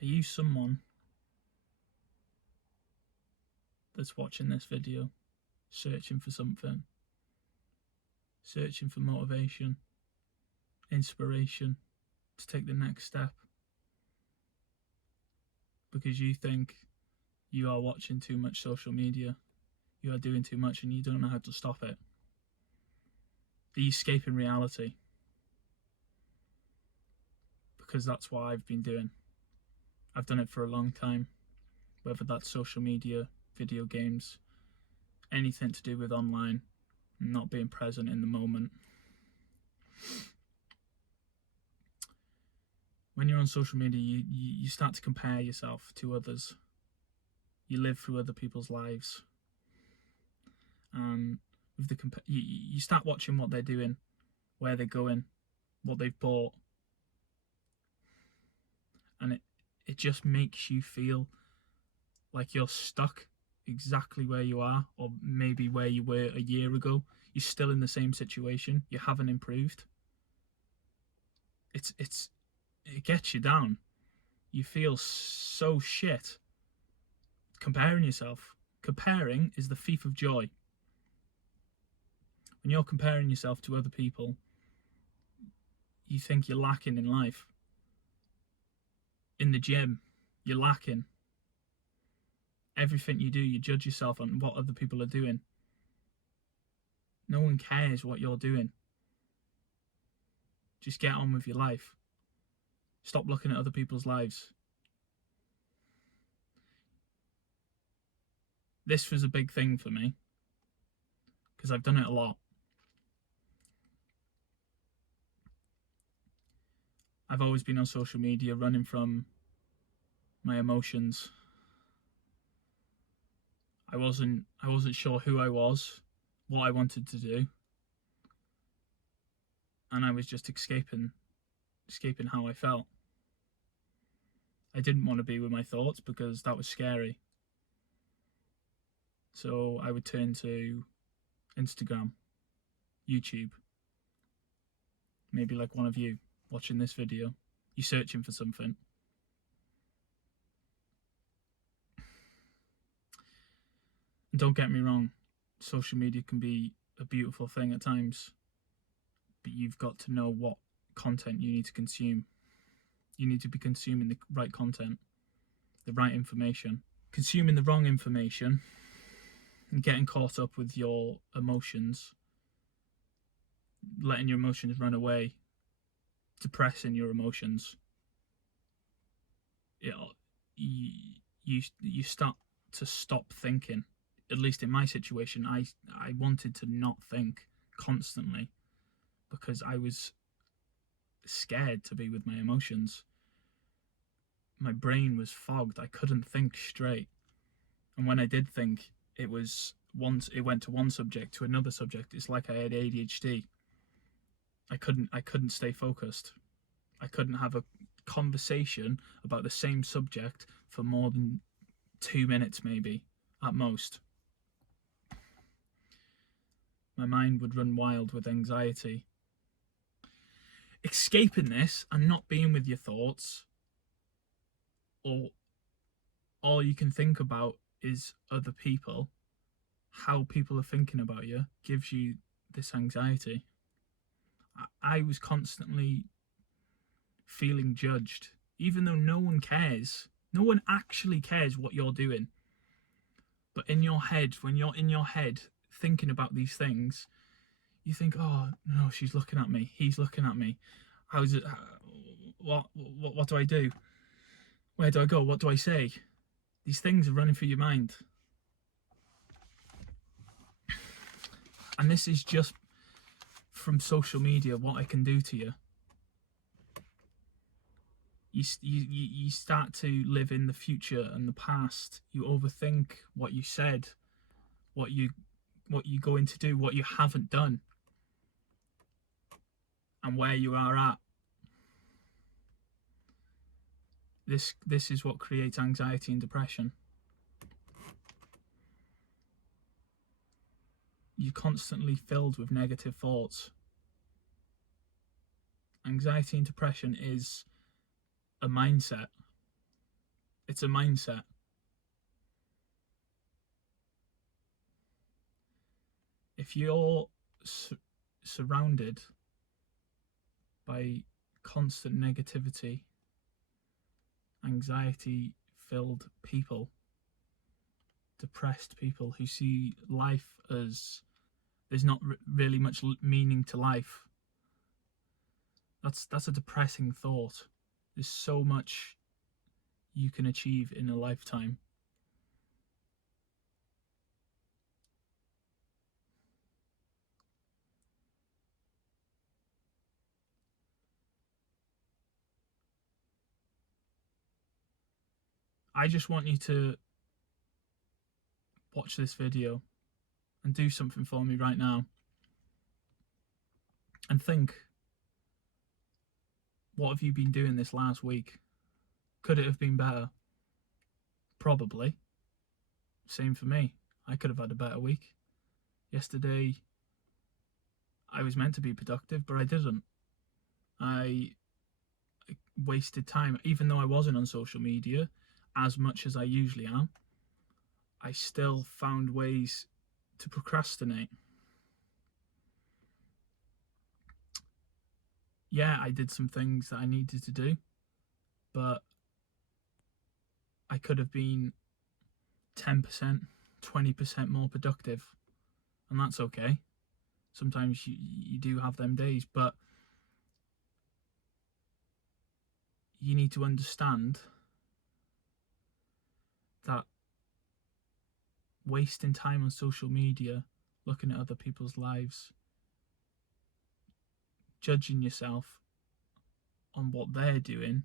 Are you someone that's watching this video, searching for something, searching for motivation, inspiration to take the next step because you think you are watching too much social media, you are doing too much and you don't know how to stop it? Are you escaping reality? Because that's what I've been doing. I've done it for a long time, whether that's social media, video games, anything to do with online, not being present in the moment. When you're on social media, you start to compare yourself to others. You live through other people's lives. And with you start watching what they're doing, where they're going, what they've bought. And it just makes you feel like you're stuck exactly where you are, or maybe where you were a year ago. You're still in the same situation. You haven't improved. It gets you down. You feel so shit. Comparing yourself. Comparing is the thief of joy. When you're comparing yourself to other people, you think you're lacking in life. In the gym, you're lacking. Everything you do, you judge yourself on what other people are doing. No one cares what you're doing. Just get on with your life. Stop looking at other people's lives. This was a big thing for me because I've done it a lot. I've always been on social media running from my emotions. I wasn't sure who I was, what I wanted to do, and I was just escaping how I felt. I didn't want to be with my thoughts because that was scary. So I would turn to Instagram, YouTube, maybe like one of you watching this video. You're searching for something. And don't get me wrong, social media can be a beautiful thing at times, but you've got to know what content you need to consume. You need to be consuming the right content, the right information. Consuming the wrong information and getting caught up with your emotions, letting your emotions run away, depressing your emotions, you start to stop thinking. At least in my situation, I wanted to not think constantly because I was scared to be with my emotions. My brain was fogged. I couldn't think straight. And when I did think, it went to one subject to another subject. It's like I had ADHD. I couldn't stay focused. I couldn't have a conversation about the same subject for more than 2 minutes, maybe, at most. My mind would run wild with anxiety. Escaping this and not being with your thoughts, or all you can think about is other people, how people are thinking about you, gives you this anxiety. I was constantly feeling judged, even though no one cares. No one actually cares what you're doing. But in your head, when you're in your head thinking about these things, you think, oh no, she's looking at me, he's looking at me. How's it? What do I do? Where do I go? What do I say? These things are running through your mind. And this is just from social media, what I can do to you. You start to live in the future and the past. You overthink what you said, what you're going to do, what you haven't done, and where you are at. This is what creates anxiety and depression. You're constantly filled with negative thoughts. Anxiety and depression is a mindset. It's a mindset. If you're surrounded by constant negativity, anxiety filled people, depressed people who see life as there's not really much meaning to life, that's a depressing thought. There's so much you can achieve in a lifetime. I just want you to watch this video and do something for me right now and think, what have you been doing this last week? Could it have been better? Probably. Same for me. I could have had a better week. Yesterday, I was meant to be productive, but I didn't. I wasted time. Even though I wasn't on social media as much as I usually am, I still found ways to procrastinate. Yeah, I did some things that I needed to do, but I could have been 10%, 20% more productive, and that's okay. Sometimes you do have them days, but you need to understand that wasting time on social media, looking at other people's lives, judging yourself on what they're doing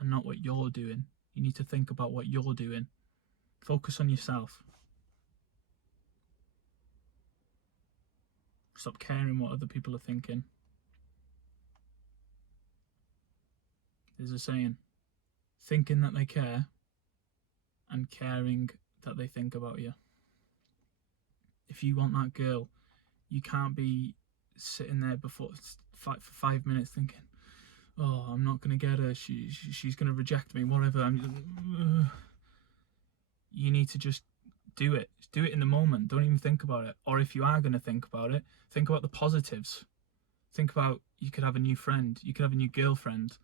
and not what you're doing. You need to think about what you're doing. Focus on yourself. Stop caring what other people are thinking. There's a saying, thinking that they care and caring that they think about you. If you want that girl, you can't be sitting there for 5 minutes thinking, oh, I'm not going to get her, she's going to reject me, whatever. You need to just do it. Do it in the moment. Don't even think about it. Or if you are going to think about it, think about the positives. Think about, you could have a new friend, you could have a new girlfriend.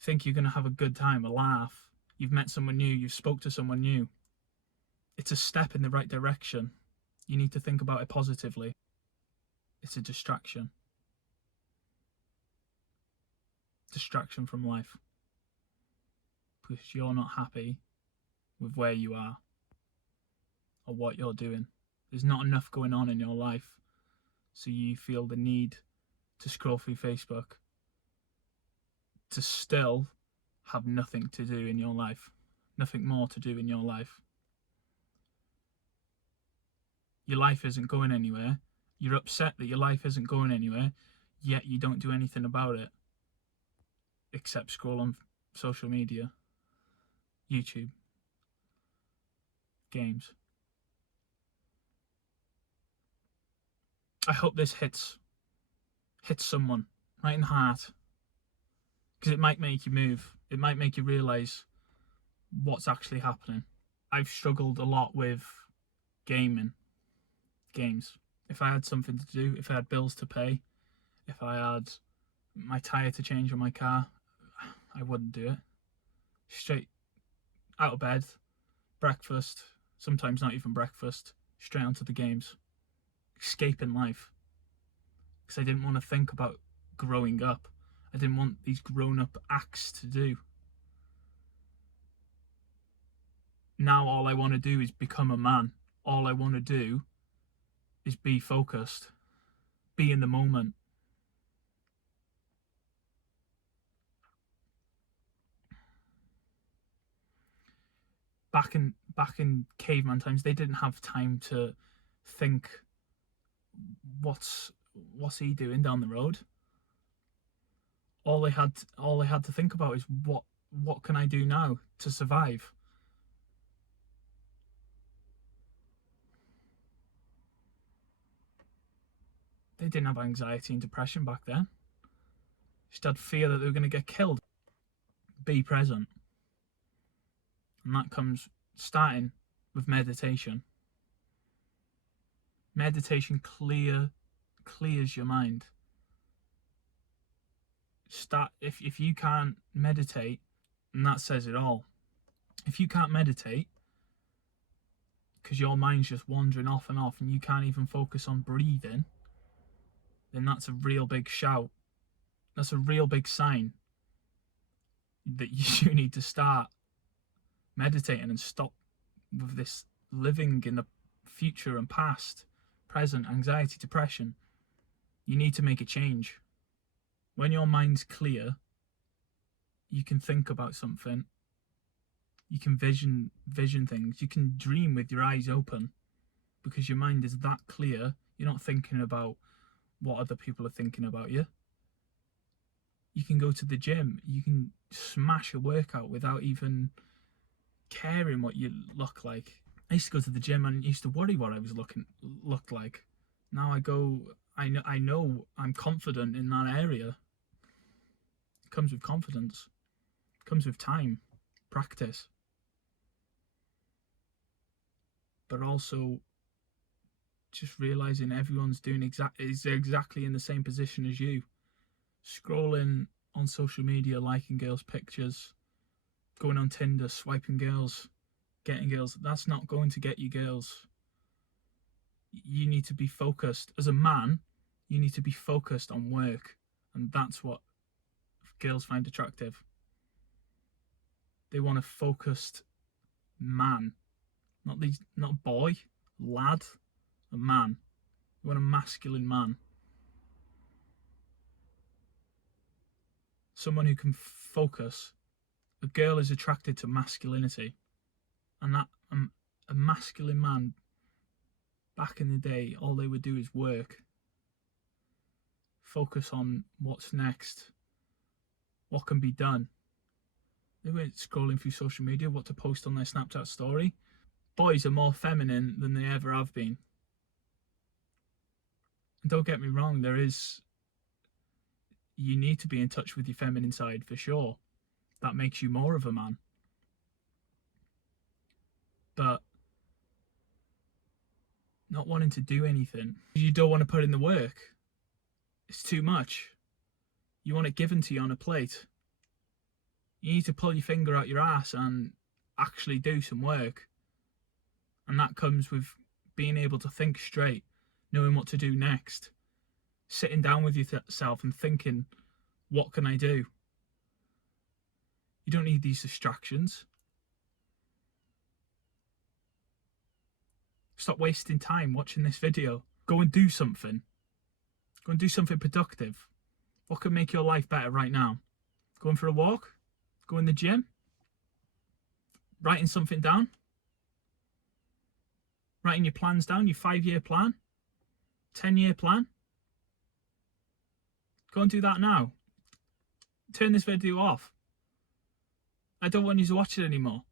Think you're going to have a good time, a laugh. You've met someone new, you've spoke to someone new. It's a step in the right direction. You need to think about it positively. It's a distraction. Distraction from life. Because you're not happy with where you are or what you're doing. There's not enough going on in your life, so you feel the need to scroll through Facebook to still have nothing to do in your life, nothing more to do in your life. Your life isn't going anywhere. You're upset that your life isn't going anywhere, yet you don't do anything about it except scroll on social media, YouTube, games. I hope this hits someone right in the heart, because it might make you move. It might make you realise what's actually happening. I've struggled a lot with games. If I had something to do, if I had bills to pay, if I had my tyre to change on my car, I wouldn't do it. Straight out of bed, breakfast, sometimes not even breakfast, straight onto the games. Escaping life. Because I didn't want to think about growing up. I didn't want these grown-up acts to do. Now all I want to do is become a man. All I want to do is be focused. Be in the moment. Back in caveman times, they didn't have time to think, what's he doing down the road? All they had to think about is what can I do now to survive? They didn't have anxiety and depression back then. Just had fear that they were going to get killed. Be present. And that comes starting with meditation. Meditation clears your mind. If you can't meditate, and that says it all. If you can't meditate because your mind's just wandering off and off and you can't even focus on breathing, then that's a real big shout. That's a real big sign that you need to start meditating and stop with this living in the future and past, present, anxiety, depression. You need to make a change. When your mind's clear, you can think about something. You can vision things. You can dream with your eyes open because your mind is that clear. You're not thinking about what other people are thinking about you. You can go to the gym. You can smash a workout without even caring what you look like. I used to go to the gym and used to worry what I was looked like. Now I go, I know I'm confident in that area. It comes with confidence. It comes with time, practice. But also just realizing everyone's is exactly in the same position as you. Scrolling on social media, liking girls' pictures, going on Tinder, swiping girls, getting girls, that's not going to get you girls. You need to be focused. As a man, you need to be focused on work, and that's what girls find attractive. They want a focused man, not boy, lad, a man. They want a masculine man. Someone who can focus. A girl is attracted to masculinity, and that a masculine man, back in the day, all they would do is work, focus on what's next, what can be done. They weren't scrolling through social media, what to post on their Snapchat story. Boys are more feminine than they ever have been. And don't get me wrong, you need to be in touch with your feminine side for sure. That makes you more of a man. But not wanting to do anything, you don't want to put in the work. It's too much. You want it given to you on a plate. You need to pull your finger out your ass and actually do some work. And that comes with being able to think straight, knowing what to do next, sitting down with yourself and thinking, what can I do? You don't need these distractions. Stop wasting time watching this video. Go and do something. Go and do something productive. What can make your life better right now? Going for a walk? Going to the gym? Writing something down? Writing your plans down, your 5-year plan? 10-year plan? Go and do that now. Turn this video off. I don't want you to watch it anymore.